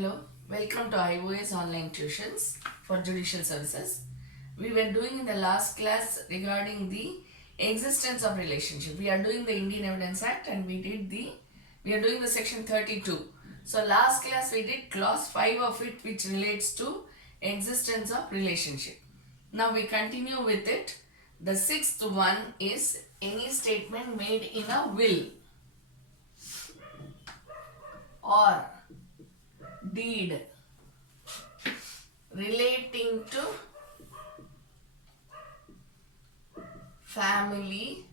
Hello, welcome to IOS online tuitions for judicial services. We were doing in the last class regarding the existence of relationship. We are doing the Indian Evidence Act and we are doing the section 32. So last class we did clause 5 of it, which relates to existence of relationship. Now we continue with it. The sixth one is any statement made in a will or deed relating to family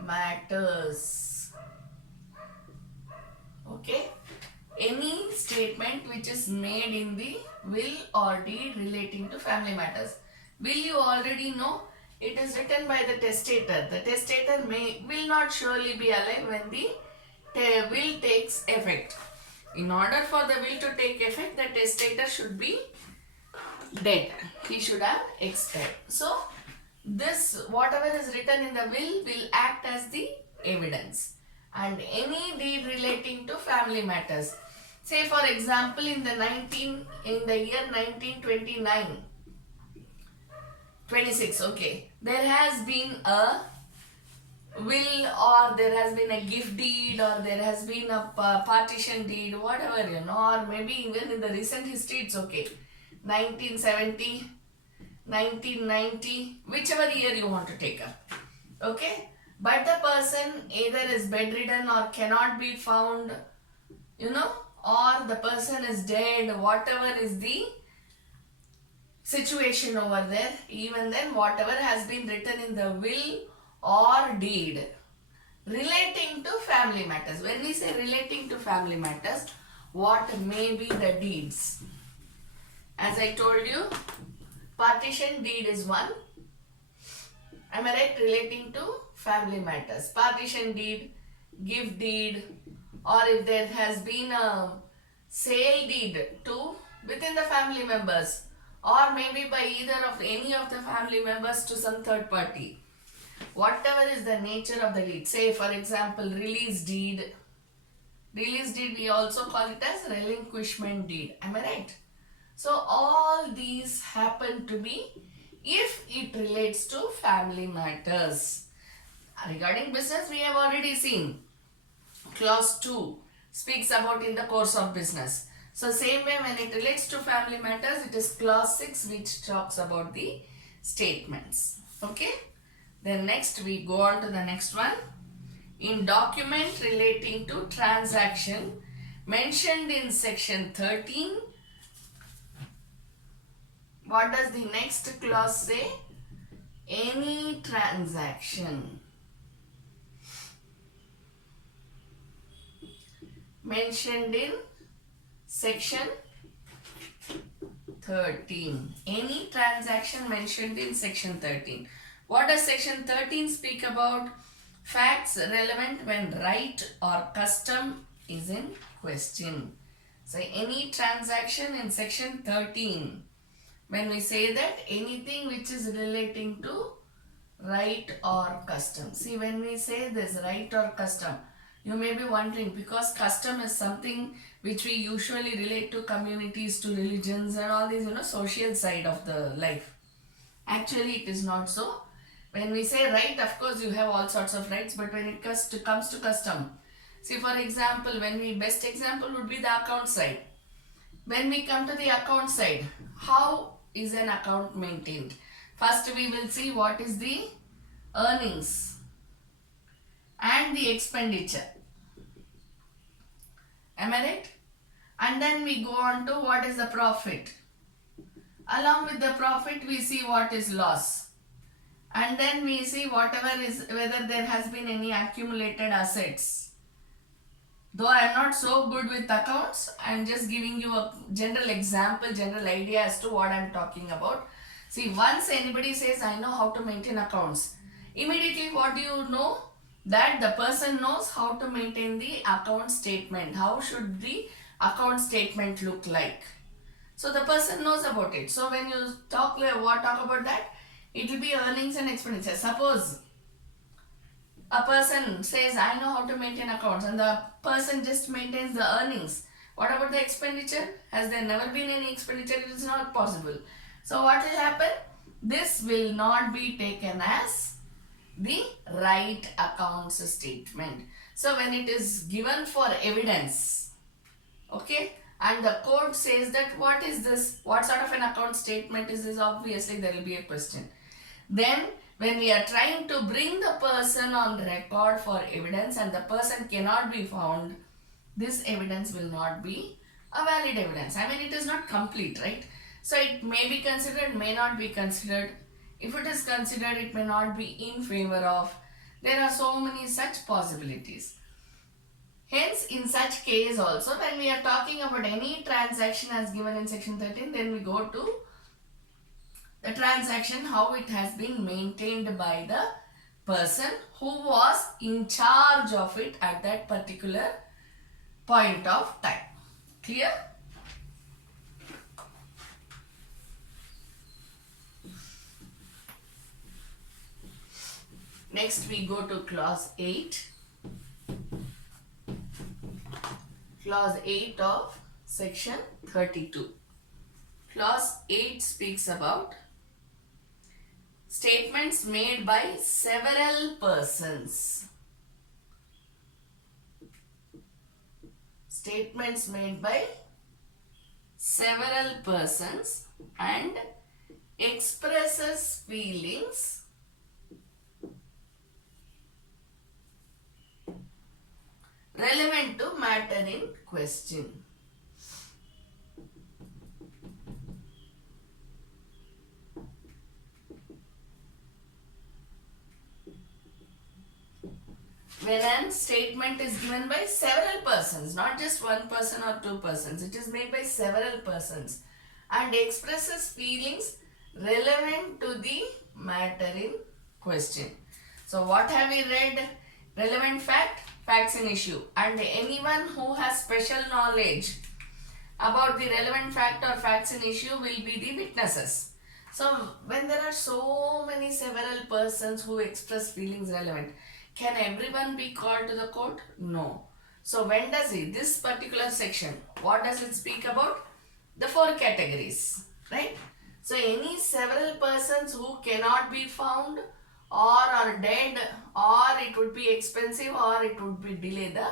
matters. Okay, any statement which is made in the will or deed relating to family matters. Will, you already know, it is written by the testator. The testator will not surely be alive when the will takes effect. In order for the will to take effect, the testator should be dead. He should have expired. So, this whatever is written in the will act as the evidence. And any deed relating to family matters. Say for example, in the year 1929, 26, okay, there has been a will, or there has been a gift deed, or there has been a partition deed, whatever, or maybe even in the recent history it's okay, 1970, 1990, whichever year you want to take up, okay, but the person either is bedridden or cannot be found, or the person is dead, whatever is the situation over there, even then whatever has been written in the will or deed relating to family matters. When we say relating to family matters, what may be the deeds? As I told you, partition deed is one. Am I right? Relating to family matters. Partition deed, gift deed, or if there has been a sale deed to within the family members, or maybe by either of any of the family members to some third party. Whatever is the nature of the deed. Say for example, release deed. Release deed we also call it as relinquishment deed. Am I right? So all these happen to be if it relates to family matters. Regarding business, we have already seen. Clause 2 speaks about in the course of business. So same way when it relates to family matters, it is clause 6 which talks about the statements. Okay. Then next we go on to the next one. In document relating to transaction mentioned in section 13, what does the next clause say? Any transaction mentioned in section 13. Any transaction mentioned in section 13. What does section 13 speak about? Facts relevant when right or custom is in question. So any transaction in section 13. When we say that anything which is relating to right or custom. See, when we say this right or custom, you may be wondering, because custom is something which we usually relate to communities, to religions and all these, social side of the life. Actually, it is not so. When we say right, of course, you have all sorts of rights, but when it comes to custom, see for example, best example would be the account side. When we come to the account side, how is an account maintained? First, we will see what is the earnings and the expenditure. Am I right? And then we go on to what is the profit. Along with the profit, we see what is loss. And then we see whether there has been any accumulated assets. Though I am not so good with accounts, I am just giving you a general example, general idea as to what I am talking about. See, once anybody says, I know how to maintain accounts, immediately what do you know? That the person knows how to maintain the account statement. How should the account statement look like? So the person knows about it. So when you talk about that, it will be earnings and expenditure. Suppose a person says, I know how to maintain accounts, and the person just maintains the earnings, What about the expenditure? Has there never been any expenditure? It is not possible. So what will happen? This will not be taken as the right accounts statement. So when it is given for evidence, okay, and the court says that what is this? What sort of an account statement is this? Obviously there will be a question. Then when we are trying to bring the person on record for evidence and the person cannot be found, this evidence will not be a valid evidence. I mean, it is not complete, right? So it may be considered, may not be considered. If it is considered, it may not be in favor of. There are so many such possibilities. Hence, in such case also, when we are talking about any transaction as given in section 13, then we go to the transaction, how it has been maintained by the person who was in charge of it at that particular point of time. Clear? Next we go to clause 8. Clause 8 of section 32. Clause 8 speaks about statements made by several persons. Statements made by several persons and expresses feelings relevant to matter in question. When a statement is given by several persons, not just one person or two persons, it is made by several persons and expresses feelings relevant to the matter in question. So what have we read? Relevant fact, facts in issue, and anyone who has special knowledge about the relevant fact or facts in issue will be the witnesses. So when there are so many several persons who express feelings relevant, can everyone be called to the court? No. So when does it, this particular section, what does it speak about? The 4 categories, right? So any several persons who cannot be found or are dead, or it would be expensive, or it would be delay the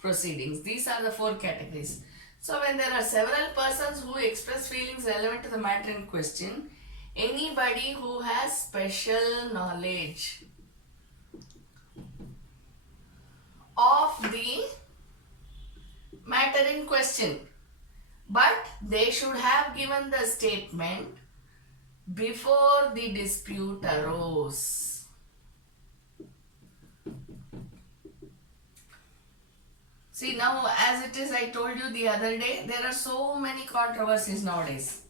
proceedings. These are the 4 categories. So when there are several persons who express feelings relevant to the matter in question, anybody who has special knowledge of the matter in question, but they should have given the statement before the dispute arose. See, now as it is, I told you the other day, there are so many controversies nowadays,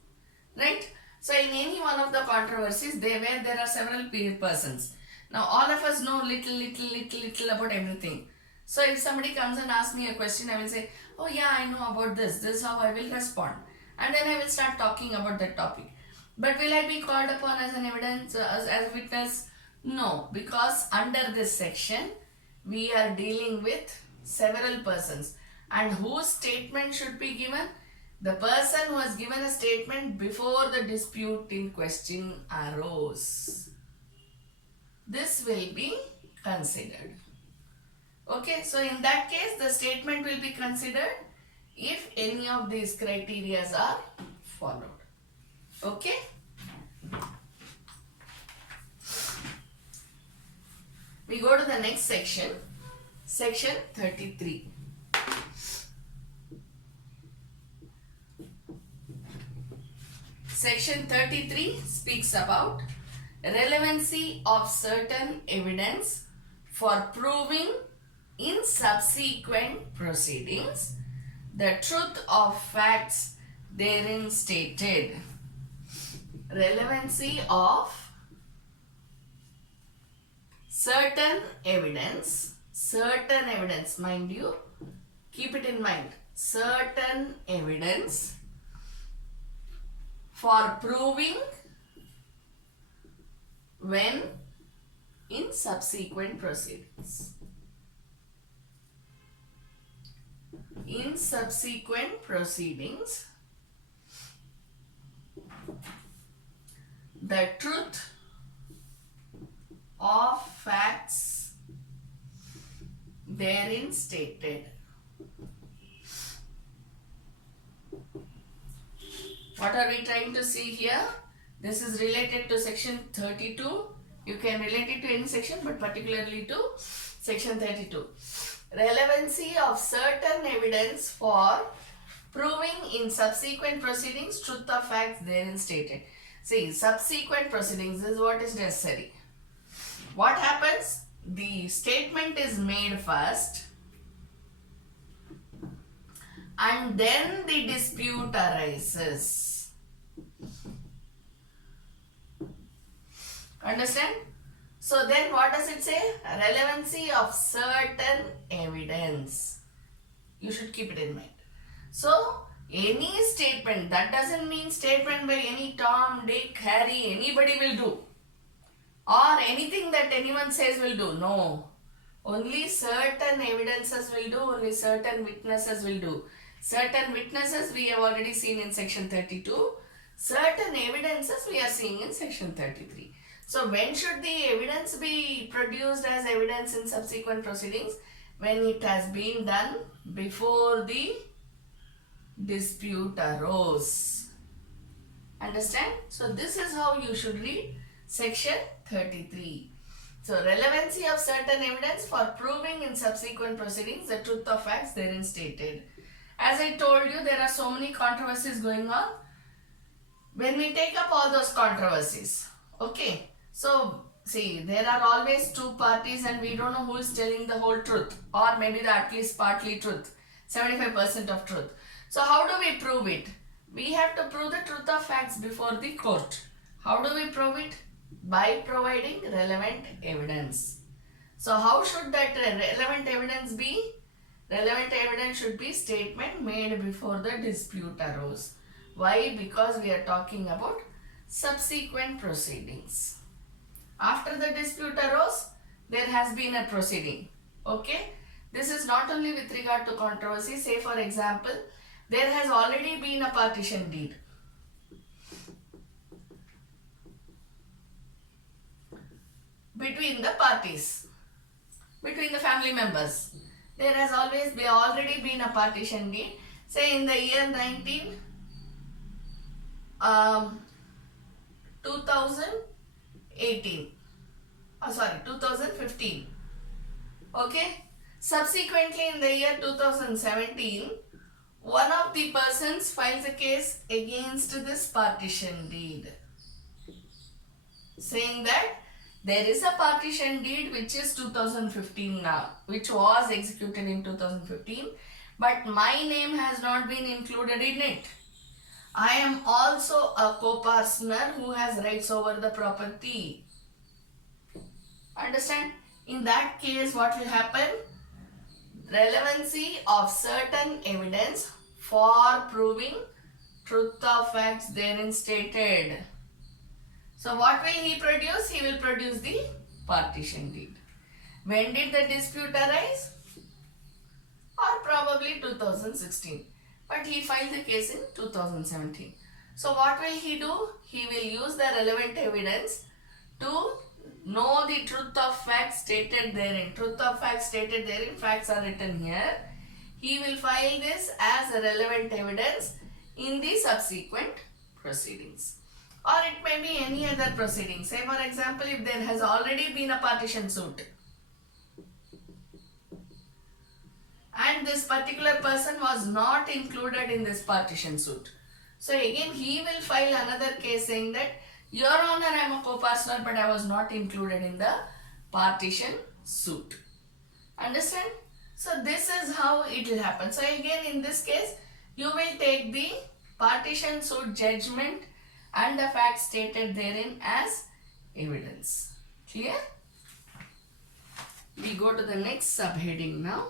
right? So in any one of the controversies, there are several persons. Now all of us know little about everything. So if somebody comes and asks me a question, I will say, oh yeah, I know about this. This is how I will respond. And then I will start talking about that topic. But will I be called upon as an evidence, as a witness? No, because under this section, we are dealing with several persons. And whose statement should be given? The person who has given a statement before the dispute in question arose. This will be considered. Okay, so in that case, the statement will be considered if any of these criteria are followed. Okay. We go to the next section, section 33. Section 33 speaks about relevancy of certain evidence for proving in subsequent proceedings the truth of facts therein stated. Relevancy of certain evidence, mind you, keep it in mind, certain evidence for proving when in subsequent proceedings. in subsequent proceedings, the truth of facts therein stated. What are we trying to see here? This is related to section 32. You can relate it to any section, but particularly to section 32. Relevancy of certain evidence for proving in subsequent proceedings truth of facts therein stated. See, subsequent proceedings is what is necessary. What happens? The statement is made first and then the dispute arises. Understand? So then what does it say? Relevancy of certain evidence. You should keep it in mind. So any statement, that doesn't mean statement by any Tom, Dick, Harry, anybody will do. Or anything that anyone says will do. No. Only certain evidences will do, only certain witnesses will do. Certain witnesses we have already seen in section 32. Certain evidences we are seeing in section 33. So when should the evidence be produced as evidence in subsequent proceedings? When it has been done before the dispute arose. Understand? So this is how you should read section 33. So relevancy of certain evidence for proving in subsequent proceedings the truth of facts therein stated. As I told you, there are so many controversies going on. When we take up all those controversies, okay, so see, there are always two parties and we don't know who is telling the whole truth, or maybe the at least partly truth, 75% of truth. So how do we prove it? We have to prove the truth of facts before the court. How do we prove it? By providing relevant evidence. So how should that relevant evidence be? Relevant evidence should be statement made before the dispute arose. Why? Because we are talking about subsequent proceedings. After the dispute arose, there has been a proceeding. Okay? This is not only with regard to controversy. Say for example, there has already been a partition deed. Between the parties, between the family members. There has already been a partition deed. Say in the year 2015. Okay. Subsequently in the year 2017, one of the persons files a case against this partition deed, saying that there is a partition deed which is 2015 now, which was executed in 2015, but my name has not been included in it. I am also a co-partner who has rights over the property. Understand? In that case, what will happen? Relevancy of certain evidence for proving truth of facts therein stated. So what will he produce? He will produce the partition deed. When did the dispute arise? Or probably 2016. But he filed the case in 2017. So what will he do? He will use the relevant evidence to know the truth of facts stated therein. Truth of facts stated therein, facts are written here. He will file this as a relevant evidence in the subsequent proceedings. Or it may be any other proceeding. Say for example, if there has already been a partition suit and this particular person was not included in this partition suit. So again he will file another case saying that, Your Honor, I am a co-partner but I was not included in the partition suit. Understand? So this is how it will happen. So again in this case, you will take the partition suit judgment and the facts stated therein as evidence. Clear? We go to the next subheading now.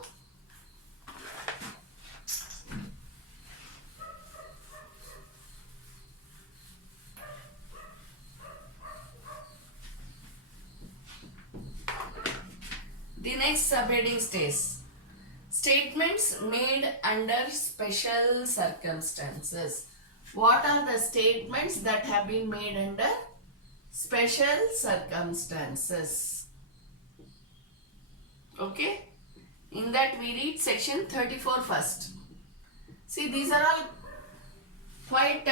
The next subheading Statements made under special circumstances. What are the statements that have been made under special circumstances? Okay. In that we read section 34 first. See, these are all quite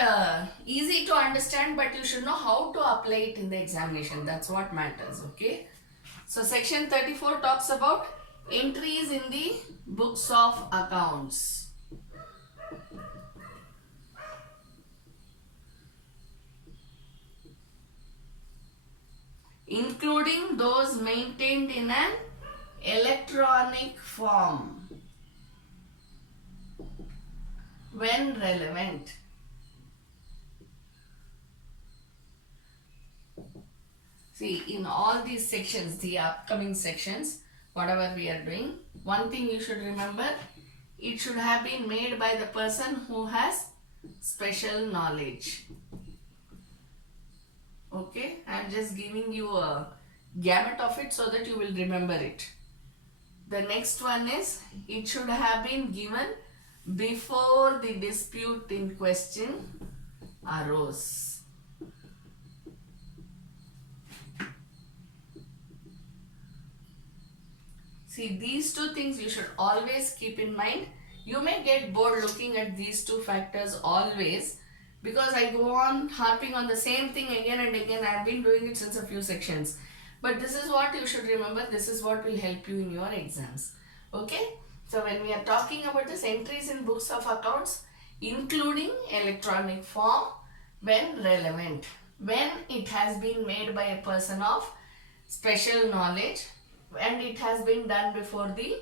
easy to understand, but you should know how to apply it in the examination. That's what matters. Okay. So section 34 talks about entries in the books of accounts. Including those maintained in an electronic form when relevant. See, in all these sections, the upcoming sections, whatever we are doing, one thing you should remember, it should have been made by the person who has special knowledge. Okay, I am just giving you a gamut of it so that you will remember it. The next one is, it should have been given before the dispute in question arose. See, these two things you should always keep in mind. You may get bored looking at these two factors always, because I go on harping on the same thing again and again. I have been doing it since a few sections. But this is what you should remember. This is what will help you in your exams. Okay. So when we are talking about this, entries in books of accounts, including electronic form when relevant, when it has been made by a person of special knowledge and it has been done before the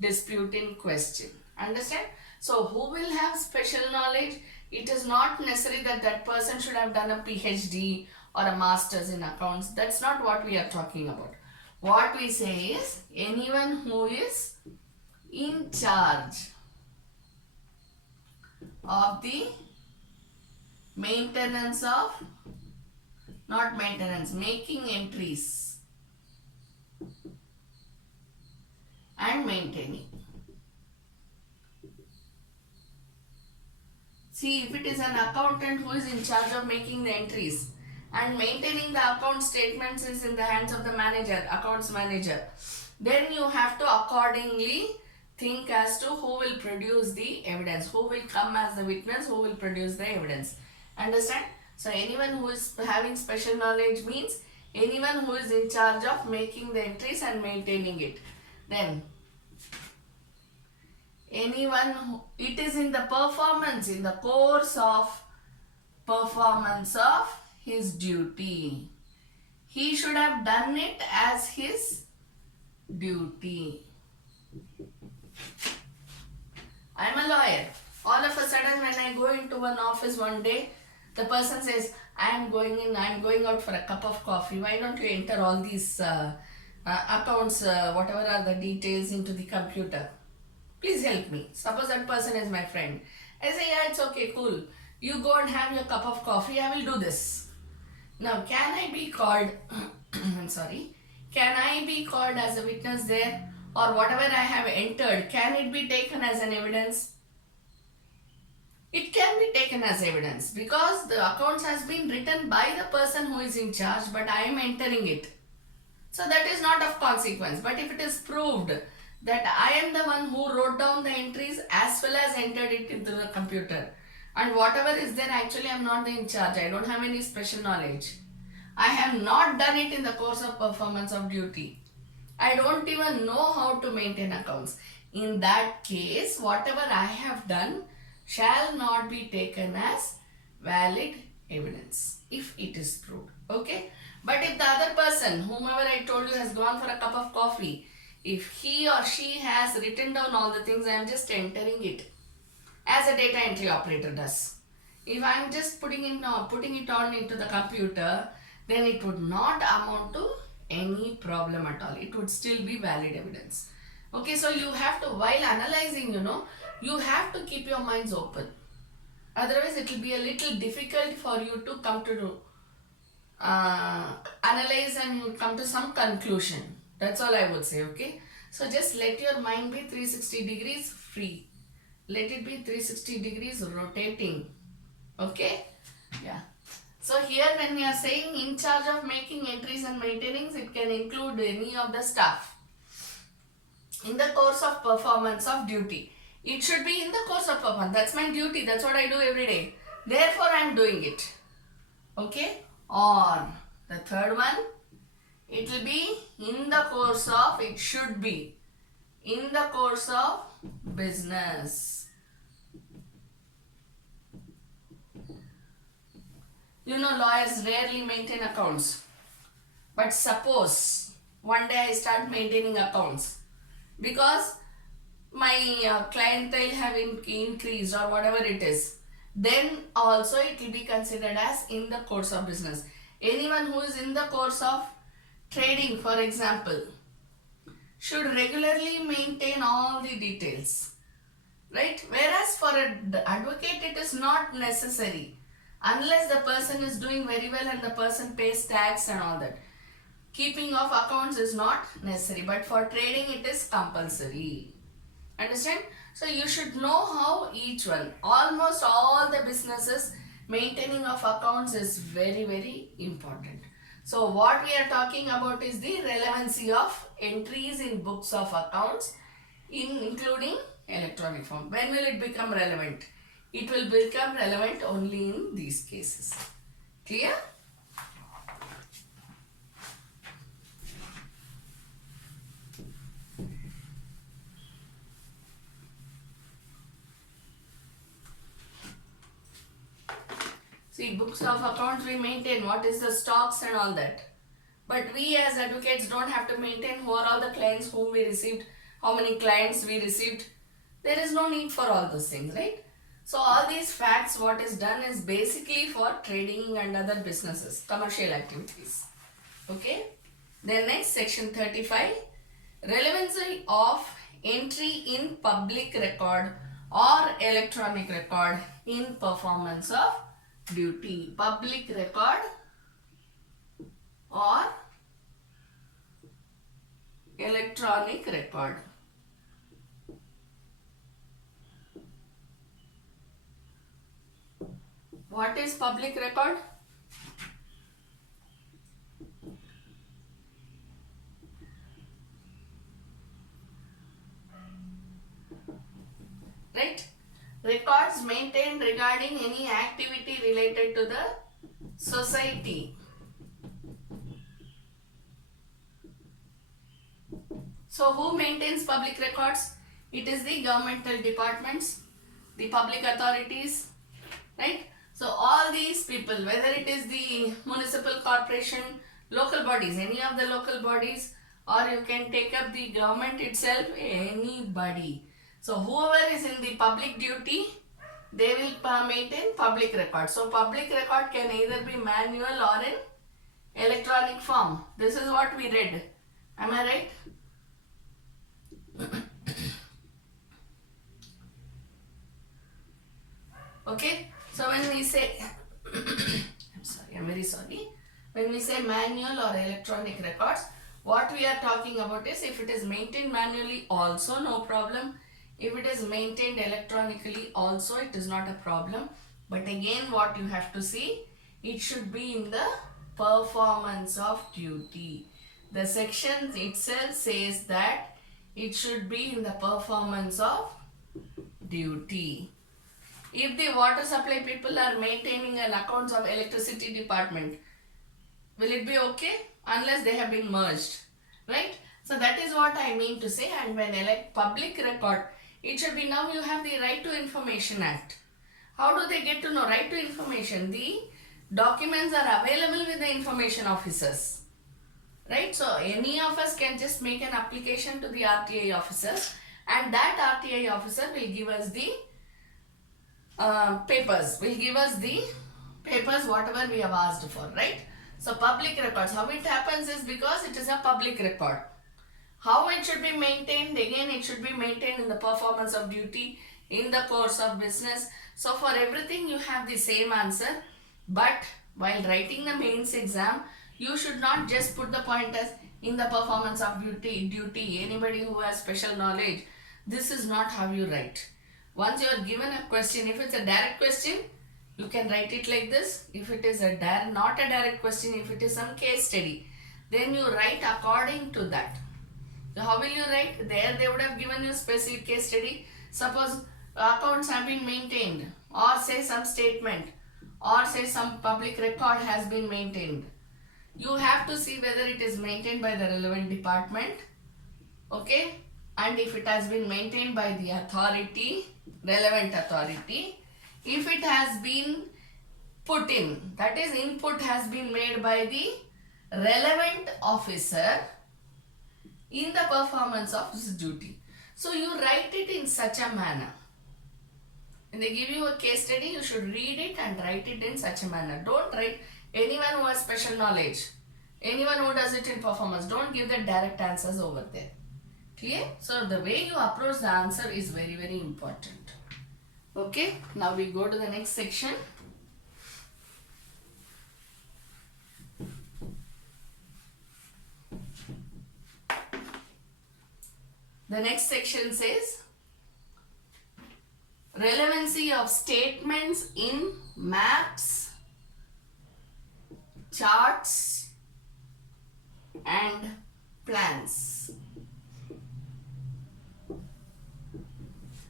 dispute in question. Understand? So who will have special knowledge? It is not necessary that that person should have done a PhD or a master's in accounts. That's not what we are talking about. What we say is anyone who is in charge of the maintenance of, not maintenance, making entries and maintaining. See, if it is an accountant who is in charge of making the entries and maintaining the account statements is in the hands of the manager, accounts manager, then you have to accordingly think as to who will produce the evidence, who will come as the witness, who will produce the evidence. Understand? So anyone who is having special knowledge means anyone who is in charge of making the entries and maintaining it. Then anyone who, it is in the performance, in the course of performance of his duty. He should have done it as his duty. I am a lawyer. All of a sudden when I go into an office one day, the person says, I am going out for a cup of coffee. Why don't you enter all these accounts, whatever are the details into the computer? Please help me. Suppose that person is my friend. I say, yeah, it's okay, cool. You go and have your cup of coffee. I will do this. Now, can I be called, I'm sorry, can I be called as a witness there? Or whatever I have entered, can it be taken as an evidence? It can be taken as evidence because the accounts has been written by the person who is in charge, but I am entering it. So that is not of consequence. But if it is proved that I am the one who wrote down the entries as well as entered it into the computer, and whatever is there, actually I am not in charge. I don't have any special knowledge. I have not done it in the course of performance of duty. I don't even know how to maintain accounts. In that case, whatever I have done shall not be taken as valid evidence if it is proved. Okay? But if the other person, whomever I told you, has gone for a cup of coffee, if he or she has written down all the things, I am just entering it as a data entry operator does. If I am just putting it on into the computer, then it would not amount to any problem at all. It would still be valid evidence. Okay, so you have to, while analyzing, you have to keep your minds open. Otherwise, it will be a little difficult for you to come to analyze and come to some conclusion. That's all I would say, okay. So just let your mind be 360 degrees free. Let it be 360 degrees rotating. Okay? Yeah. So here when we are saying in charge of making entries and maintaining, it can include any of the staff. In the course of performance of duty. It should be in the course of performance. That's my duty. That's what I do every day. Therefore, I am doing it. Okay? Or the third one, it will be in the course of, it should be in the course of business. You know, lawyers rarely maintain accounts. But suppose one day I start maintaining accounts because my clientele have increased or whatever it is, then also it will be considered as in the course of business. Anyone who is in the course of trading, for example, should regularly maintain all the details, right? Whereas for an advocate it is not necessary unless the person is doing very well and the person pays tax and all that. Keeping of accounts is not necessary, but for trading it is compulsory. Understand? So you should know how each one, almost all the businesses, maintaining of accounts is very, very important. So what we are talking about is the relevancy of entries in books of accounts, including electronic form. When will it become relevant? It will become relevant only in these cases. Clear? See, books of accounts we maintain what is the stocks and all that. But we as advocates don't have to maintain who are all the clients whom we received, how many clients we received. There is no need for all those things, right? So all these facts, what is done is basically for trading and other businesses, commercial activities. Okay. Then next, section 35, relevancy of entry in public record or electronic record in performance of duty. Public record or electronic record. What is public record? Right? Records maintained regarding any activity related to the society. So who maintains public records? It is the governmental departments, the public authorities, right? So all these people, whether it is the municipal corporation, local bodies, any of the local bodies, or you can take up the government itself, anybody. So whoever is in the public duty, they will maintain public record. So public record can either be manual or in electronic form. This is what we read. Am I right? Okay. So when we say, I'm very sorry. When we say manual or electronic records, what we are talking about is if it is maintained manually also no problem. If it is maintained electronically also it is not a problem. But again what you have to see, it should be in the performance of duty. The section itself says that it should be in the performance of duty. If the water supply people are maintaining an accounts of electricity department, will it be okay? Unless they have been merged, right? So that is what I mean to say. And when public record, it should be now you have the Right to Information Act. How do they get to know right to information? The documents are available with the information officers, right? So any of us can just make an application to the RTI officer and that RTI officer will give us the papers, whatever we have asked for, right? So public records, how it happens is because it is a public record. How it should be maintained? Again, it should be maintained in the performance of duty, in the course of business. So for everything you have the same answer, but while writing the mains exam, you should not just put the point as in the performance of duty, anybody who has special knowledge, this is not how you write. Once you are given a question, if it's a direct question, you can write it like this. If it is not a direct question, if it is some case study, then you write according to that. So how will you write? There they would have given you specific case study. Suppose accounts have been maintained, or say some statement, or say some public record has been maintained. You have to see whether it is maintained by the relevant department, okay, and if it has been maintained by the authority, relevant authority. If it has been put in, that is input has been made by the relevant officer in the performance of this duty. So you write it in such a manner. When they give you a case study, you should read it and write it in such a manner. Don't write anyone who has special knowledge, anyone who does it in performance. Don't give the direct answers over there. Clear? So the way you approach the answer is very, very important. Okay, now we go to the next section. The next section says relevancy of statements in maps, charts and plans.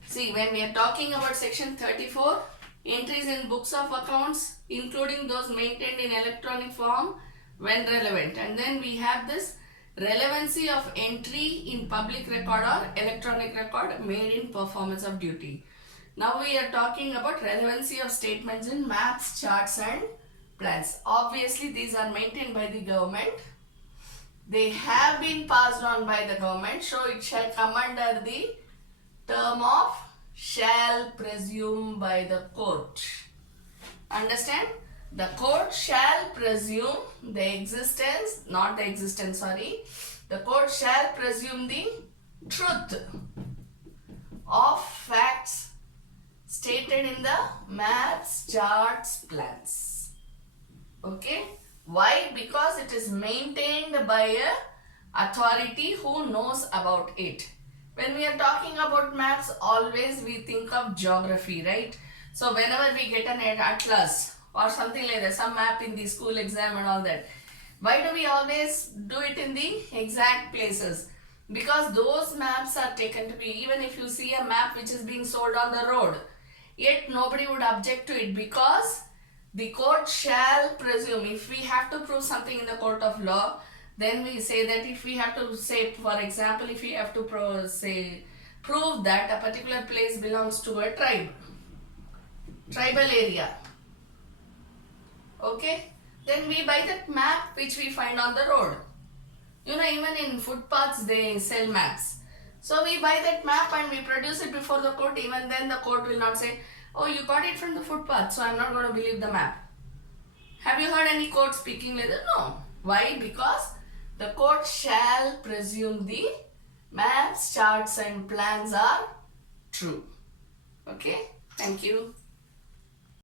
See, when we are talking about section 34, entries in books of accounts, including those maintained in electronic form when relevant. And then we have this relevancy of entry in public record or electronic record made in performance of duty. Now we are talking about relevancy of statements in maps, charts and plans. Obviously these are maintained by the government. They have been passed on by the government, so it shall come under the term of shall presume by the court. Understand? The court shall presume the existence, the court shall presume the truth of facts stated in the maps, charts, plans. Okay? Why? Because it is maintained by a authority who knows about it. When we are talking about maps, always we think of geography, right? So whenever we get an atlas or something like that, some map in the school exam and all that, why do we always do it in the exact places? Because those maps are taken to be, even if you see a map which is being sold on the road, yet nobody would object to it, because the court shall presume. If we have to prove something in the court of law, then we say that if we have to say, for example, if we have to prove that a particular place belongs to a tribal area, okay, then we buy that map which we find on the road. You know, even in footpaths they sell maps. So we buy that map and we produce it before the court. Even then the court will not say, oh, you got it from the footpath, so I'm not going to believe the map. Have you heard any court speaking like that? No. Why? Because the court shall presume the maps, charts and plans are true. Okay? Thank you.